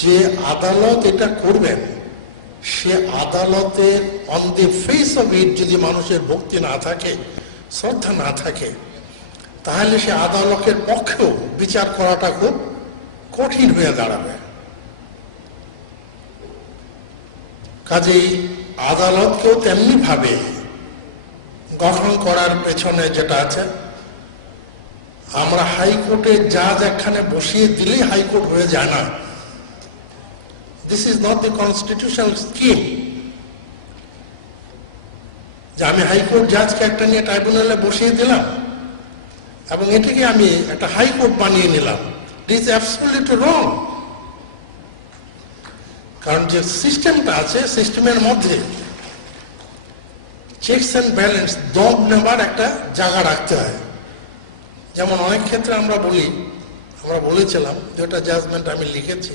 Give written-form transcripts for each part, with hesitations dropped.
যে আদালত এটা করবেন সে আদালতের on the face of it যদি মানুষের ভক্তি না থাকে, শ্রদ্ধা না থাকে, তাহলে সে আদালতের পক্ষেও বিচার করাটা খুব কঠিন হয়ে দাঁড়াবে। কাজেই আদালতকেও তেমনি ভাবে গঠন করার পেছনে যেটা আছে, আমরা হাইকোর্টে জাজ একখানে বসিয়ে দিলেই হাইকোর্ট হয়ে যায় না। This is not the constitutional scheme যে আমি হাইকোর্ট জাজকে একটা নিয়ে ট্রাইব্যুনালে বসিয়ে দিলাম এবং এটাকে আমি একটা হাইকোর্ট বানিয়ে নিলাম। দিস ইজ অ্যাবসলিউটলি রং। কারণ যে সিস্টেমটা আছে, সিস্টেমের মধ্যে চেকস অ্যান্ড ব্যালেন্স, দম নেবার একটা জায়গা রাখতে হয়। যেমন অনেক ক্ষেত্রে আমরা বলেছিলাম, যেটা জাজমেন্ট আমি লিখেছি,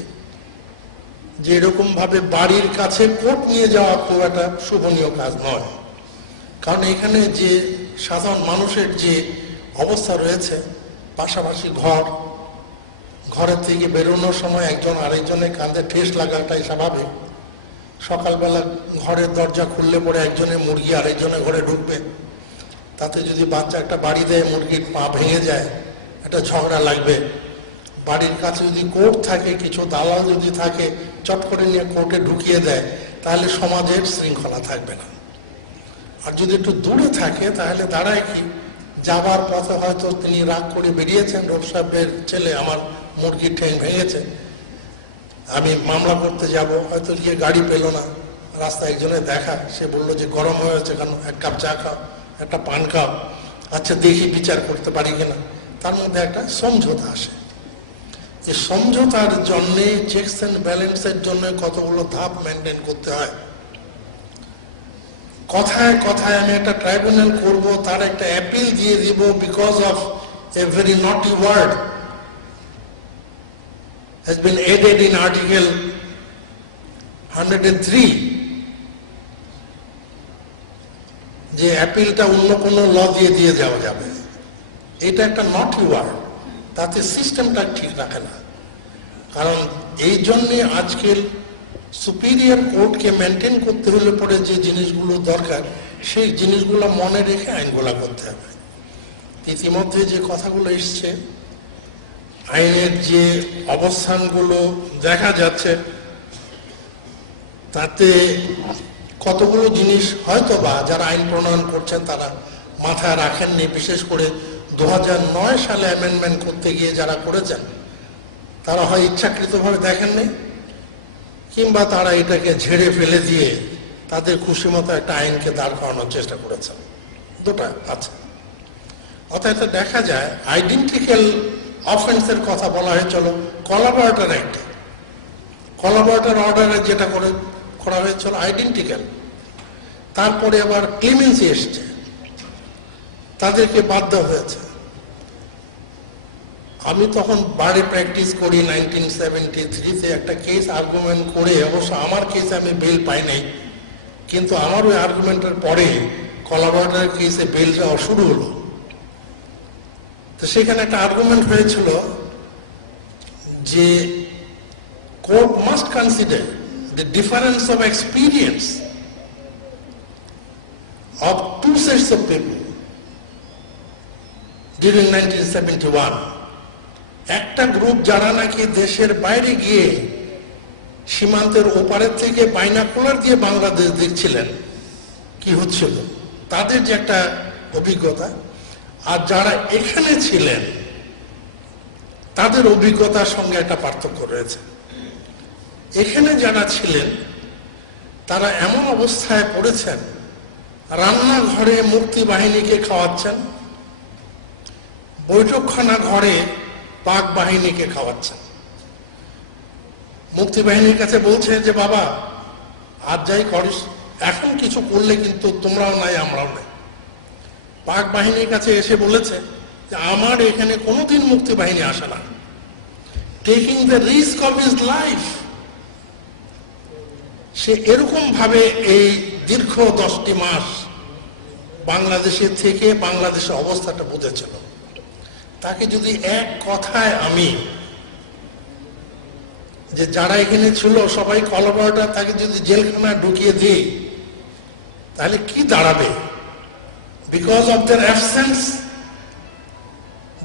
যে এরকম ভাবে বাড়ির কাছে কোর্ট নিয়ে যাওয়া খুব একটা শোভনীয় কাজ নয়। কারণ এখানে যে সাধারণ মানুষের যে অবস্থা রয়েছে, পাশাপাশি ঘরের থেকে বেরোনোর সময় একজন আরেকজনের কাঁধে ঠেস লাগাটাই স্বাভাবিক। সকালবেলা ঘরের দরজা খুললে পরে একজনের মুরগি আরেকজনের ঘরে ঢুকবে, তাতে যদি বাচ্চা একটা বাড়ি দেয়, মুরগির পা ভেঙে যায়, একটা ঝগড়া লাগবে। বাড়ির কাছে যদি কোর্ট থাকে, কিছু দালাল যদি থাকে, চট করে নিয়ে কোর্টে ঢুকিয়ে দেয়, তাহলে সমাজের শৃঙ্খলা থাকবে না। আর যদি একটু দূরে থাকে তাহলে দাঁড়ায় কি, যাবার পথে হয়তো তিনি রাগ করে বেরিয়েছেন, রোড সাহেবের ছেলে আমার মুরগির ঠ্যাং ভেঙেছে, আমি মামলা করতে যাব, হয়তো গিয়ে গাড়ি পেল না, রাস্তায় একজনের দেখা, সে বললো যে গরম হয়েছে কেন, এক কাপ চা খাও, একটা পান খাও, আচ্ছা দেখি বিচার করতে পারি কিনা। তার মধ্যে একটা সমঝোতা আসে। এই সমঝোতার জন্য, চেকস অ্যান্ড ব্যালেন্সের জন্য কতগুলো ধাপ মেনটেন করতে হয়। কথায় কথায় আমি একটা ট্রাইব্যুনাল করব, তার একটা অ্যাপিল দিয়ে দিব বিকজ অফ এ ভেরি নটি word has been added in Article 103, যে অ্যাপিলটা অন্য কোনো ল দিয়ে যাওয়া যাবে। এটা একটা নটি ওয়ার্ড, তাতে সিস্টেমটা ঠিক রাখে না। কারণ এই জন্যে আজকের সুপিরিয়র কোর্টকে মেনটেন করতে হলে পরে যে জিনিসগুলো দরকার, সেই জিনিসগুলো মনে রেখে আইনগুলো করতে হবে। ইতিমধ্যে যে কথাগুলো এসছে, আইনের যে অবস্থানগুলো দেখা যাচ্ছে, তাতে কতগুলো জিনিস হয়তো বা যারা আইন প্রণয়ন করছেন তারা মাথায় রাখেননি। বিশেষ করে 2009 সালে অ্যামেন্ডমেন্ট করতে গিয়ে যারা করেছেন, তারা হয় ইচ্ছাকৃতভাবে দেখেননি, কিংবা তারা এটাকে ঝেড়ে ফেলে দিয়ে তাদের খুশি মতো একটা আইনকে দাঁড় করানোর চেষ্টা করেছেন। দুটা আছে। অর্থাৎ দেখা যায় আইডেন্টিক্যাল অফেন্সের কথা বলা হয়েছিল কোলাবরেটর অ্যাক্ট, কোলাবরেটর অর্ডারে যেটা করা হয়েছিল আইডেন্টিক্যাল। তারপরে আবার ক্লিমেন্সি এসছে, তাদেরকে বাদ দেওয়া হয়েছে। আমি তখন বারে প্র্যাকটিস করি 1973-তে একটা কেস আর্গুমেন্ট করে, অবশ্য আমার কেসে আমি বেল পাই নাই, কিন্তু আমার ওই আর্গুমেন্টের পরে কোলাবরেটর কেসে বেল যাওয়া শুরু হলো। তো সেখানে একটা আর্গুমেন্ট হয়েছিল যে court must consider the difference of experience of two sets of people during 1971. একটা গ্রুপ যারা নাকি দেশের বাইরে গিয়ে সীমান্তের ওপারের থেকে বাইনাকুলার দিয়ে বাংলাদেশ দেখছিলেন কি হচ্ছিল, তাদের যে একটা অভিজ্ঞতা, আর যারা এখানে ছিলেন তাদের অভিজ্ঞতার সঙ্গে একটা পার্থক্য রয়েছে। এখানে যারা ছিলেন তারা এমন অবস্থায় পড়েছেন, রান্নাঘরে মুক্তি বাহিনীকে খাওয়াচ্ছেন, বৈঠকখানা ঘরে পাক বাহিনীকে খাওয়াচ্ছেন। মুক্তি বাহিনীর কাছে বলছে যে বাবা আর যাই করিস, এখন কিছু করলে কিন্তু তোমরাও নাই আমরাও নাই। পাক বাহিনীর কাছে এসে বলেছে যে আমার এখানে কোনোদিন মুক্তি বাহিনী আসে না, taking the risk of his life. সে এরকম ভাবে এই দীর্ঘ 10টি মাস বাংলাদেশে থেকে বাংলাদেশের অবস্থাটা বুঝেছিল। তাকে যদি এক কথায় আমি যে যারা এখানে ছিল সবাই কলাবরাটার তাকে যদি জেলখানায় ঢুকিয়ে দিই তাহলে কি দাঁড়াবে? Because of their absence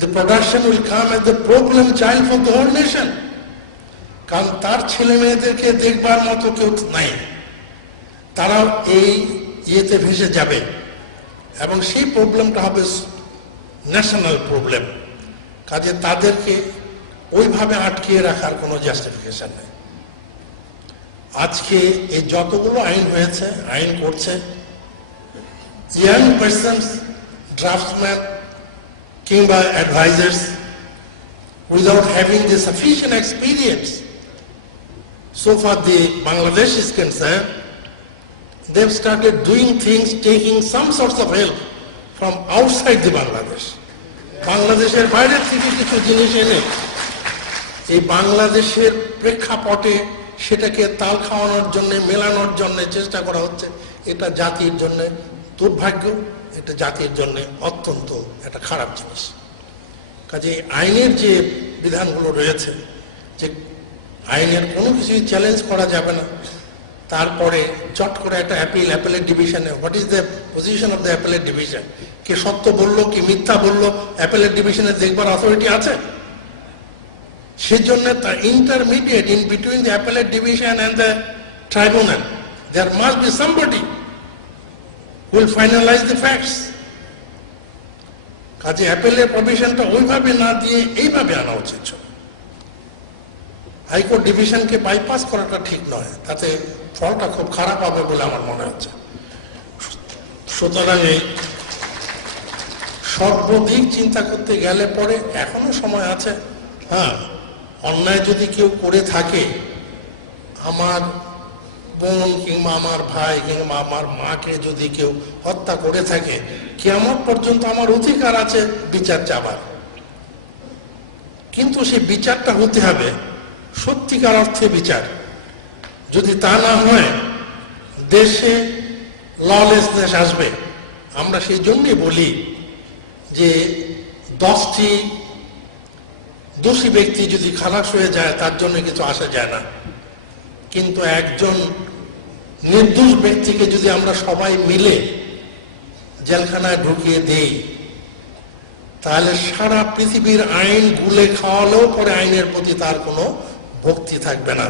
the production will come as the problem child for the whole nation. কারণ তার ছেলে মেয়েদেরকে দেখবার মতো কেউ নাই, তারাও এই ইয়েতে ভেসে যাবে এবং সেই প্রবলেমটা হবে ন্যাশনাল প্রবলেম। কাজে তাদেরকে ওইভাবে আটকিয়ে রাখার কোনো জাস্টিফিকেশন নেই। আজকে এই যতগুলো আইন হয়েছে, আইন করছে ইয়াং পার্সনস, ড্রাফটসম্যান কিংবা advisers without having the sufficient experience. So far the Bangladesh is concerned, they've started doing things, taking some sorts of help from outside the Bangladesh. বাংলাদেশের বাইরে থেকে কিছু জিনিস এনে এই বাংলাদেশের প্রেক্ষাপটে সেটাকে তাল খাওয়ানোর জন্য, মেলানোর জন্য চেষ্টা করা হচ্ছে। এটা জাতির জন্য দুর্ভাগ্য, এটা জাতির জন্য অত্যন্ত একটা খারাপ জিনিস। কাজে আইনের যে বিধানগুলো রয়েছে, যে আইনের কোনো কিছুই চ্যালেঞ্জ করা যাবে না, তারপরে চট করে একটা অ্যাপেলের ডিভিশনে, what is the position of the appellate division? কে সত্য বললো কি মিথ্যা বললো অ্যাপেলের ডিভিশনে দেখবার অথরিটি আছে? সেজন্য তার intermediate in between the appellate division and the tribunal there must be somebody who will finalize the facts. কাজে অ্যাপেলের প্রভিশনটা ওইভাবে না দিয়ে এইভাবে আনা উচিত ছিল। হাইকোর্ট ডিভিশনকে বাইপাস করাটা ঠিক নয়, তাতে ফলটা খুব খারাপ হবে বলে আমার মনে হচ্ছে। সুতরাং এই সর্বদিক চিন্তা করতে গেলে পরে এখনো সময় আছে। হ্যাঁ, অন্যায় যদি কেউ করে থাকে, আমার বোন কিংবা আমার ভাই কিংবা আমার মাকে যদি কেউ হত্যা করে থাকে, কিয়ামত পর্যন্ত আমার অধিকার আছে বিচার চাবার। কিন্তু সেই বিচারটা হতে হবে সত্যিকার অর্থে বিচার। যদি তা না হয় দেশে ললেসনেস আসবে। আমরা সেই জন্যই বলি যে 10টি দোষী ব্যক্তি যদি খালাস হয়ে যায় তার জন্য কিছু আসা যায় না, কিন্তু একজন নির্দোষ ব্যক্তিকে যদি আমরা সবাই মিলে জেলখানায় ঢুকিয়ে দেই তাহলে সারা পৃথিবীর আইন গুলে খাওয়ালেও পরে আইনের প্রতি তার কোনো ভক্তি থাকবে না।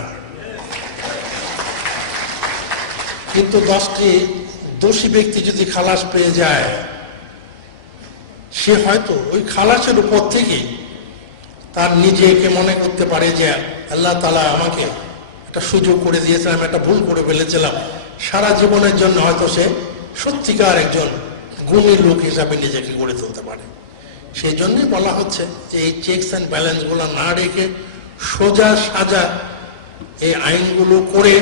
কিন্তু 10টি দোষী ব্যক্তি যদি খালাস পেয়ে যায়, সে হয়তো ওই খালাসের উপর থেকে তার নিজেকে মনে করতে পারে যে আল্লাহ তাআলা আমাকে একটা সুযোগ করে দিয়েছিলাম, একটা ভুল করে ফেলেছিলাম, সারা জীবনের জন্য হয়তো সে সত্যিকার একজন গুণী লোক হিসাবে নিজেকে গড়ে তুলতে পারে। সেই জন্যই বলা হচ্ছে যে এই চেকস অ্যান্ড ব্যালেন্স গুলো না রেখে সোজা সাজা এই আইনগুলো করে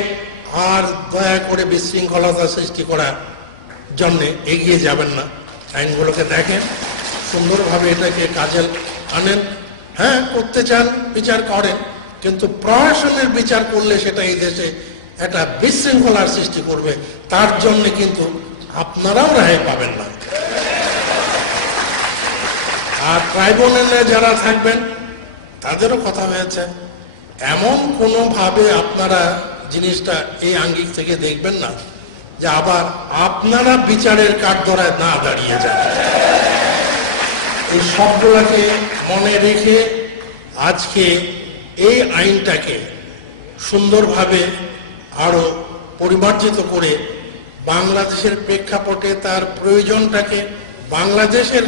আর দয়া করে বিশৃঙ্খলতা সৃষ্টি করার জন্য এগিয়ে যাবেন না। আইনগুলোকে দেখেন, সুন্দরভাবে এটাকে কাজে আনেন। হ্যাঁ, করতে চান বিচার করেন, কিন্তু প্রশাসনের বিচার করলে সেটা এই দেশে একটা বিশৃঙ্খলার সৃষ্টি করবে, তার জন্য কিন্তু আপনারাও রেহাই পাবেন না। আর ট্রাইব্যুনালে যারা থাকবেন তাদেরও কথা হয়েছে, এমন কোনোভাবে আপনারা জিনিসটা এই আঙ্গিক থেকে দেখবেন না যে আবার আপনারা বিচারের কাঠগড়ায় না দাঁড়িয়ে যান। এই সবগুলোকে মনে রেখে আজকে এই আইনটাকে সুন্দরভাবে আরো পরিমার্জিত করে বাংলাদেশের প্রেক্ষাপটে তার প্রয়োজনটাকে বাংলাদেশের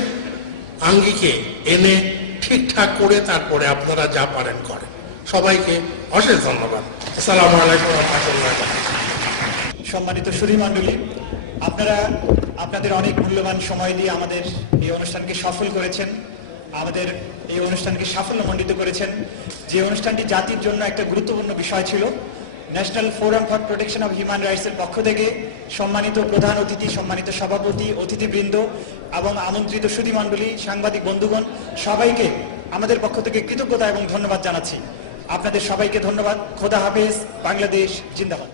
আঙ্গিকে এনে ঠিকঠাক করে তারপরে আপনারা যা পারেন করেন। সবাইকে অশেষ ধন্যবাদ। আসসালামু আলাইকুম ওয়া রাহমাতুল্লাহি ওয়া বারাকাতুহু। সম্মানিত সুধীমণ্ডলী, আপনারা আপনাদের অনেক মূল্যবান সময় দিয়ে আমাদের এই অনুষ্ঠানকে সফল করেছেন, আমাদের এই অনুষ্ঠানকে সাফল্যমণ্ডিত করেছেন। যে অনুষ্ঠানটি জাতির জন্য একটা গুরুত্বপূর্ণ বিষয় ছিল, national forum for protection of human রাইটসের পক্ষ থেকে সম্মানিত প্রধান অতিথি, সম্মানিত সভাপতি, অতিথিবৃন্দ এবং আমন্ত্রিত সুধীমণ্ডলী, সাংবাদিক বন্ধুগণ, সবাইকে আমাদের পক্ষ থেকে কৃতজ্ঞতা এবং ধন্যবাদ জানাচ্ছি। আপনাদের সবাইকে ধন্যবাদ। খোদা হাফেজ। বাংলাদেশ জিন্দাবাদ।